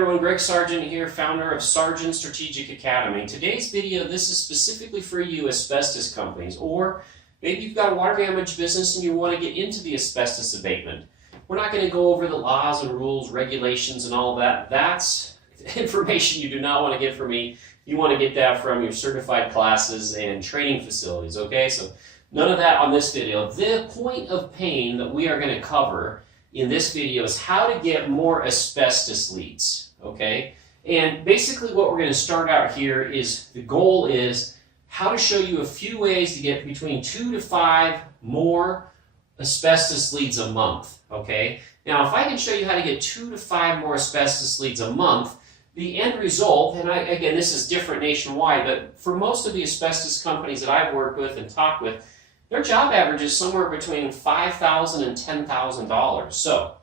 everyone, Greg Sargent here, founder of Sargent Strategic Academy. Today's video, this is specifically for you asbestos companies, or maybe you've got a water damage business and you want to get into the asbestos abatement. We're not going to go over the laws and rules, regulations and all that. That's information you do not want to get from me. You want to get that from your certified classes and training facilities, okay? So none of that on this video. The point of pain that we are going to cover in this video is how to get more asbestos leads, okay? And basically what we're going to start out here is, the goal is how to show you a few ways to get between 2 to 5 more asbestos leads a month, okay? Now if I can show you how to get 2 to 5 more asbestos leads a month, the end result, and again this is different nationwide, but for most of the asbestos companies that I've worked with and talked with, their job average is somewhere between $5,000 and $10,000. So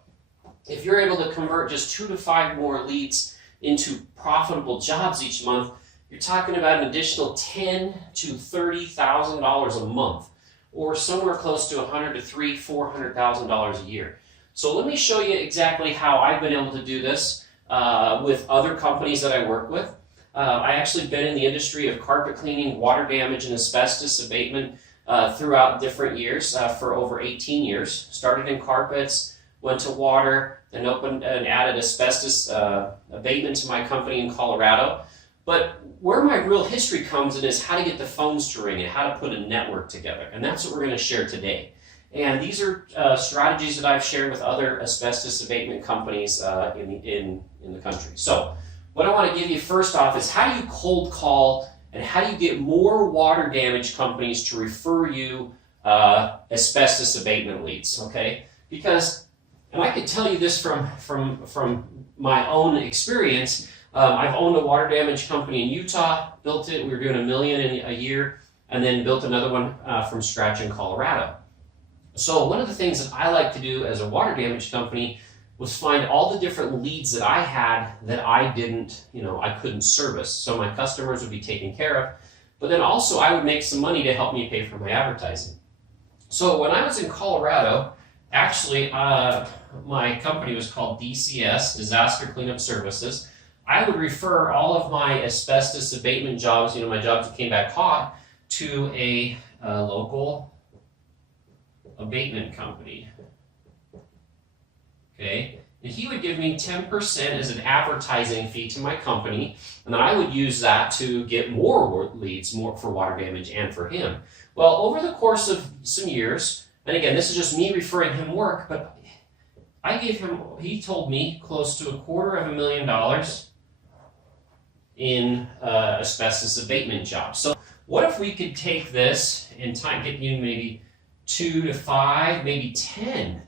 if you're able to convert just 2 to 5 more leads into profitable jobs each month, you're talking about an additional $10,000 to $30,000 a month, or somewhere close to $100,000 to $400,000 a year. So let me show you exactly how I've been able to do this with other companies that I work with. I actually been in the industry of carpet cleaning, water damage, and asbestos abatement throughout different years for over 18 years. Started in carpets, went to water, then opened and added asbestos abatement to my company in Colorado. But where my real history comes in is how to get the phones to ring and how to put a network together. And that's what we're going to share today. And these are strategies that I've shared with other asbestos abatement companies in the country. So what I want to give you first off is how do you cold call and how do you get more water damage companies to refer you asbestos abatement leads, okay? Because, and I can tell you this from my own experience, I've owned a water damage company in Utah, built it, we were doing $1 million a year, and then built another one from scratch in Colorado. So one of the things that I like to do as a water damage company was find all the different leads that I had that I didn't, I couldn't service. So my customers would be taken care of, but then also I would make some money to help me pay for my advertising. So when I was in Colorado, actually my company was called DCS, Disaster Cleanup Services. I would refer all of my asbestos abatement jobs, my jobs that came back hot, to a local abatement company. Okay, and he would give me 10% as an advertising fee to my company, and then I would use that to get more leads, more for water damage and for him. Well, over the course of some years, and again, this is just me referring him work, but I gave him, he told me, close to $250,000 in asbestos abatement jobs. So what if we could take this and get you maybe 2 to 5, maybe 10,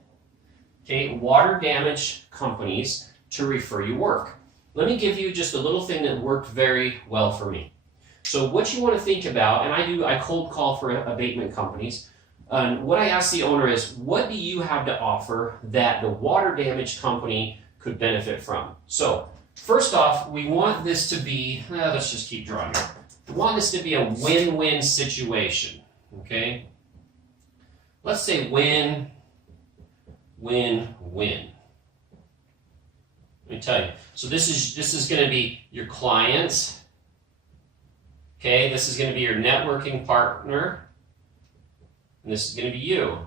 okay, water damage companies to refer you work. Let me give you just a little thing that worked very well for me. So what you want to think about, and I cold call for abatement companies, and what I ask the owner is, what do you have to offer that the water damage company could benefit from? So first off, we want this to be, let's just keep drawing here. We want this to be a win-win situation, okay? Let's say win, win, win. Let me tell you. So this is going to be your clients. Okay, this is going to be your networking partner, and this is going to be you.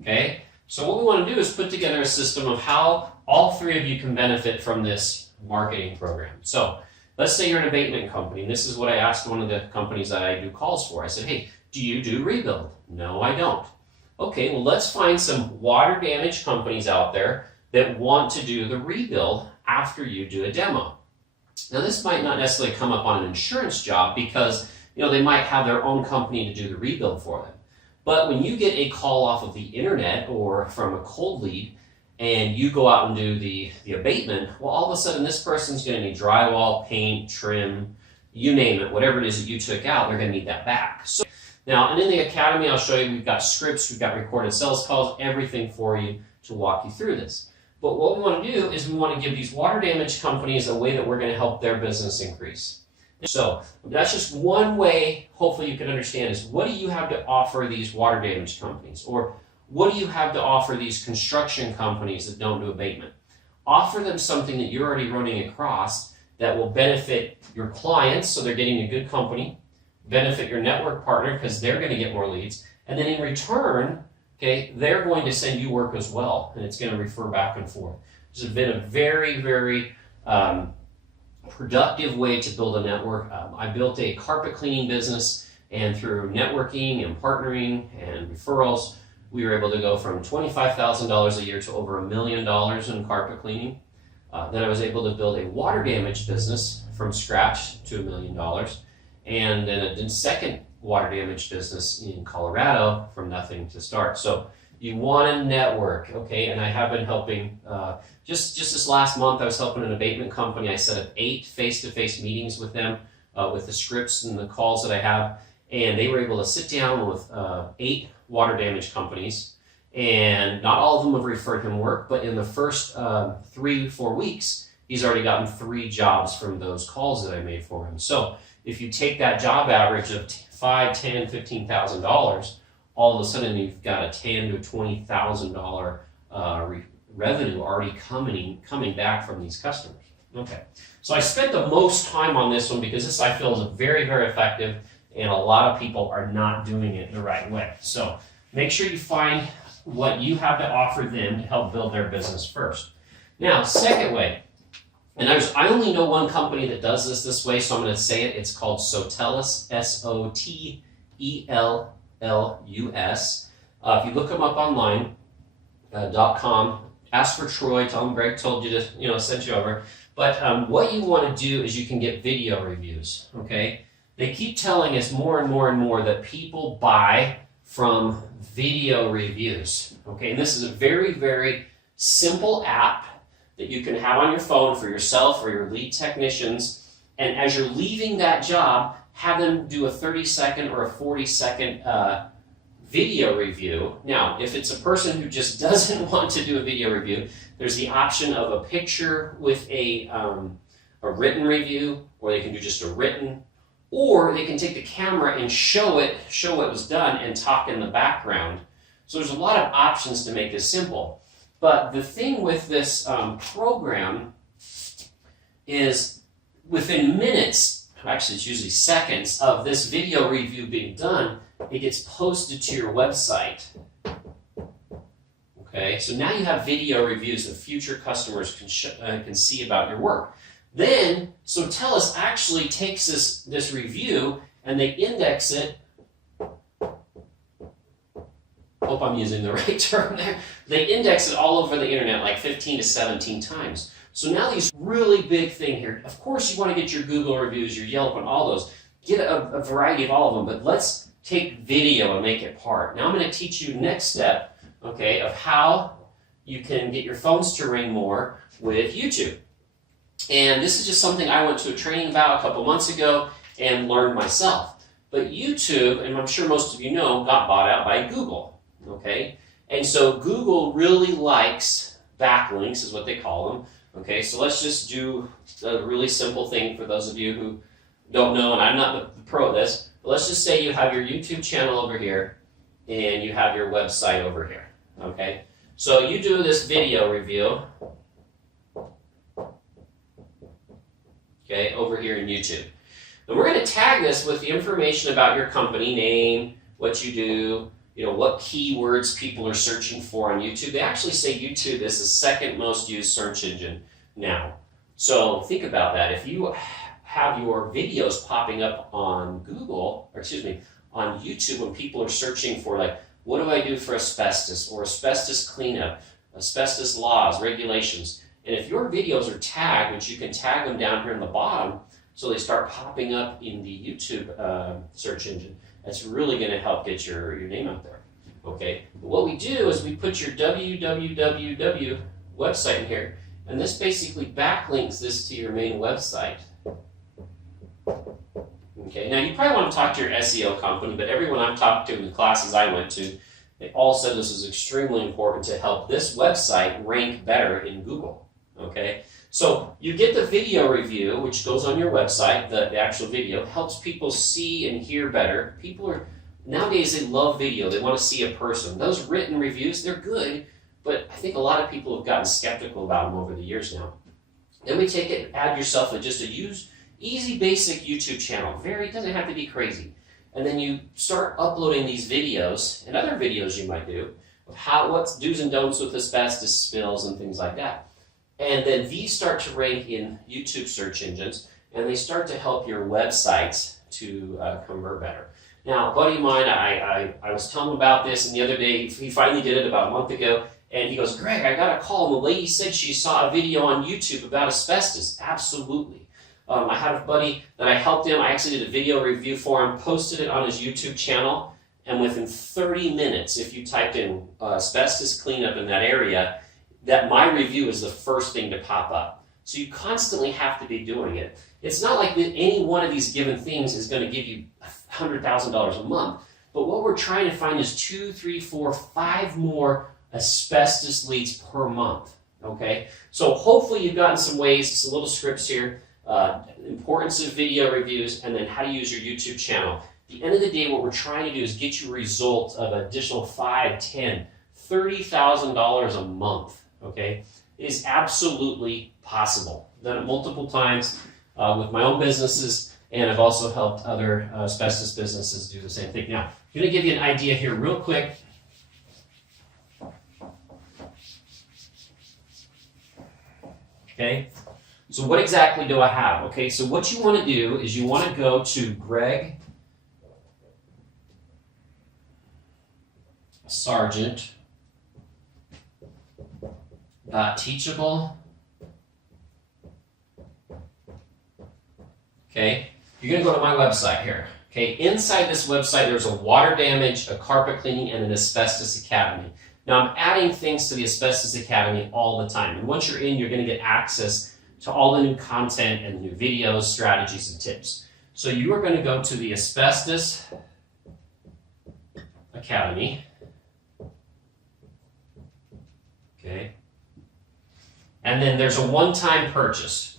Okay, so what we want to do is put together a system of how all three of you can benefit from this marketing program. So let's say you're an abatement company, and this is what I asked one of the companies that I do calls for. I said, hey, do you do rebuild? No, I don't. Okay, well let's find some water damage companies out there that want to do the rebuild after you do a demo. Now this might not necessarily come up on an insurance job because they might have their own company to do the rebuild for them. But when you get a call off of the internet or from a cold lead and you go out and do the abatement, well all of a sudden this person's going to need drywall, paint, trim, you name it, whatever it is that you took out, they're going to need that back. So now, and in the academy, I'll show you, we've got scripts, we've got recorded sales calls, everything for you to walk you through this. But what we want to do is we want to give these water damage companies a way that we're going to help their business increase. So that's just one way, hopefully you can understand, is what do you have to offer these water damage companies? Or what do you have to offer these construction companies that don't do abatement? offer them something that you're already running across that will benefit your clients, so they're getting a good company, benefit your network partner because they're going to get more leads, and then in return, okay, they're going to send you work as well, and it's going to refer back and forth. This has been a very, very productive way to build a network. I built a carpet cleaning business, and through networking and partnering and referrals, we were able to go from $25,000 a year to over $1 million in carpet cleaning. Then I was able to build a water damage business from scratch to $1 million, and then a second water damage business in Colorado from nothing to start. So you want to network, okay? And I have been helping, just this last month, I was helping an abatement company. I set up 8 face-to-face meetings with them with the scripts and the calls that I have, and they were able to sit down with 8 water damage companies, and not all of them have referred him work, but in the first 3-4 weeks, he's already gotten 3 jobs from those calls that I made for him. So if you take that job average of $5,000, $10,000, $15,000, all of a sudden you've got a $10,000 to $20,000 revenue already coming back from these customers. Okay, so I spent the most time on this one because this I feel is very, very effective, and a lot of people are not doing it the right way. So make sure you find what you have to offer them to help build their business first. Now, second way, and I only know one company that does this way, so I'm going to say it. It's called Sotelus, SOTELLUS. If you look them up online, .com, ask for Troy, tell him Greg told you to, send you over. But what you want to do is you can get video reviews, okay? They keep telling us more and more and more that people buy from video reviews, okay? And this is a very, very simple app that you can have on your phone for yourself or your lead technicians. And as you're leaving that job, have them do a 30-second or a 40-second video review. Now, if it's a person who just doesn't want to do a video review, there's the option of a picture with a written review, or they can do just a written, or they can take the camera and show what was done and talk in the background. So there's a lot of options to make this simple. But the thing with this program is within minutes, actually it's usually seconds, of this video review being done, it gets posted to your website. Okay, so now you have video reviews that future customers can see about your work. Then, Sotelus actually takes this review and they index it. Hope I'm using the right term there. They index it all over the internet like 15 to 17 times. So now these really big thing here. Of course you want to get your Google reviews, your Yelp, and all those. Get a variety of all of them, but let's take video and make it part. Now I'm going to teach you next step, okay, of how you can get your phones to ring more with YouTube. And this is just something I went to a training about a couple months ago and learned myself. But YouTube, and I'm sure most of you know, got bought out by Google, okay? And so Google really likes backlinks, is what they call them, okay? So let's just do a really simple thing for those of you who don't know, and I'm not the pro at this, but let's just say you have your YouTube channel over here and you have your website over here, okay? So you do this video review, okay, over here in YouTube. And we're going to tag this with the information about your company name, what you do, what keywords people are searching for on YouTube. They actually say YouTube is the second most used search engine now. So think about that. If you have your videos popping up on on YouTube when people are searching for, like, what do I do for asbestos, or asbestos cleanup, asbestos laws, regulations, and if your videos are tagged, which you can tag them down here in the bottom, so they start popping up in the YouTube search engine, that's really going to help get your name out there. Okay, but what we do is we put your www website in here, and this basically backlinks this to your main website. Okay, now you probably want to talk to your SEO company, but everyone I've talked to in the classes I went to, they all said this is extremely important to help this website rank better in Google. Okay, so you get the video review, which goes on your website. The actual video helps people see and hear better. People nowadays, they love video. They want to see a person. Those written reviews, they're good, but I think a lot of people have gotten skeptical about them over the years now. Then we take it, add yourself just a easy, basic YouTube channel. It doesn't have to be crazy. And then you start uploading these videos and other videos you might do of what's do's and don'ts with asbestos spills and things like that. And then these start to rank in YouTube search engines, and they start to help your websites to convert better. Now, a buddy of mine, I was telling him about this, and the other day, he finally did it about a month ago, and he goes, Greg, I got a call, and the lady said she saw a video on YouTube about asbestos. Absolutely. I had a buddy that I helped him. I actually did a video review for him, posted it on his YouTube channel, and within 30 minutes, if you typed in asbestos cleanup in that area, that my review is the first thing to pop up. So you constantly have to be doing it. It's not like that any one of these given things is going to give you $100,000 a month, but what we're trying to find is 2, 3, 4, 5 more asbestos leads per month. Okay, so hopefully you've gotten some ways, some little scripts here. Importance of video reviews, and then how to use your YouTube channel. At the end of the day, what we're trying to do is get you a result of an additional $5, $10, $30,000 a month. Okay, it is absolutely possible. I've done it multiple times with my own businesses, and I've also helped other asbestos businesses do the same thing. Now, I'm going to give you an idea here real quick. Okay. So what exactly do I have? Okay, so what you want to do is you want to go to GREGG Sargent Teachable. Okay, you're going to go to my website here. Okay, inside this website there's a water damage, a carpet cleaning, and an asbestos academy. Now I'm adding things to the asbestos academy all the time, and once you're in, you're going to get access to all the new content and new videos, strategies, and tips. So you are going to go to the Asbestos Academy. Okay. And then there's a one-time purchase.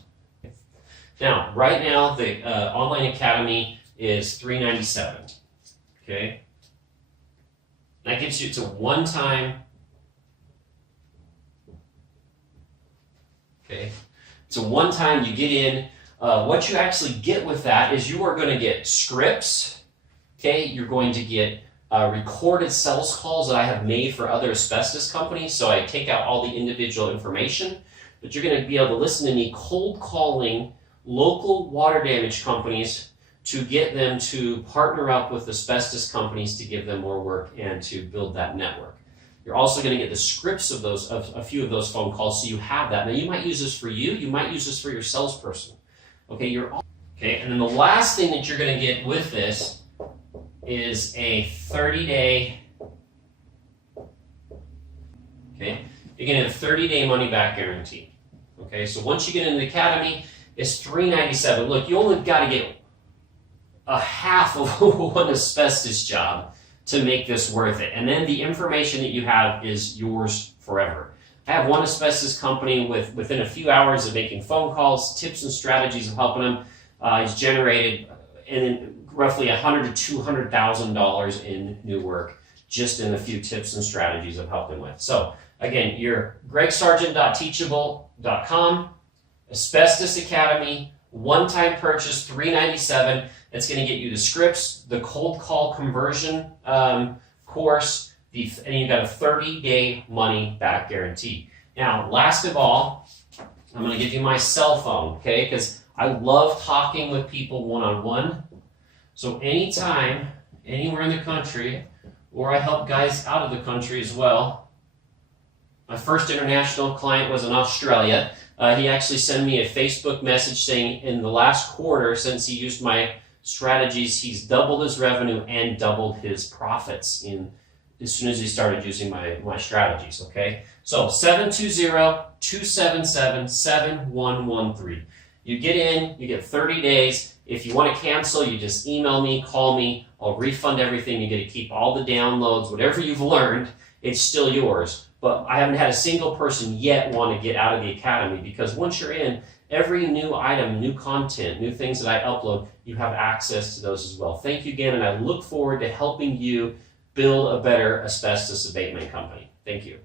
Now, right now, the online academy is $397. Okay. That gives you, it's a one-time. Okay. So one time you get in, what you actually get with that is you are going to get scripts, okay? You're going to get recorded sales calls that I have made for other asbestos companies, so I take out all the individual information, but you're going to be able to listen to me cold calling local water damage companies to get them to partner up with asbestos companies to give them more work and to build that network. You're also going to get the scripts of those, of a few of those phone calls, so you have that. Now, you might use this for you might use this for your salesperson. Okay, and then the last thing that you're going to get with this is a 30-day, okay, you're going to get a 30-day money-back guarantee. Okay, so once you get into the academy, it's $397. Look, you only got to get a half of one asbestos job to make this worth it. And then the information that you have is yours forever. I have one asbestos company within a few hours of making phone calls, tips and strategies of helping them. He's generated roughly $100,000 to $200,000 in new work just in a few tips and strategies of helping with. So again, you're gregsargent.teachable.com, Asbestos Academy, one-time purchase, $397. It's going to get you the scripts, the cold call conversion course, and you've got a 30-day money-back guarantee. Now, last of all, I'm going to give you my cell phone, okay? Because I love talking with people one-on-one. So anytime, anywhere in the country, or I help guys out of the country as well. My first international client was in Australia. He actually sent me a Facebook message saying in the last quarter, since he used my strategies, he's doubled his revenue and doubled his profits as soon as he started using my strategies, okay? So 720-277-7113. You get in, you get 30 days. If you want to cancel, you just email me, call me. I'll refund everything. You get to keep all the downloads, whatever you've learned, it's still yours. But I haven't had a single person yet want to get out of the academy, because once you're in, every new item, new content, new things that I upload, you have access to those as well. Thank you again, and I look forward to helping you build a better asbestos abatement company. Thank you.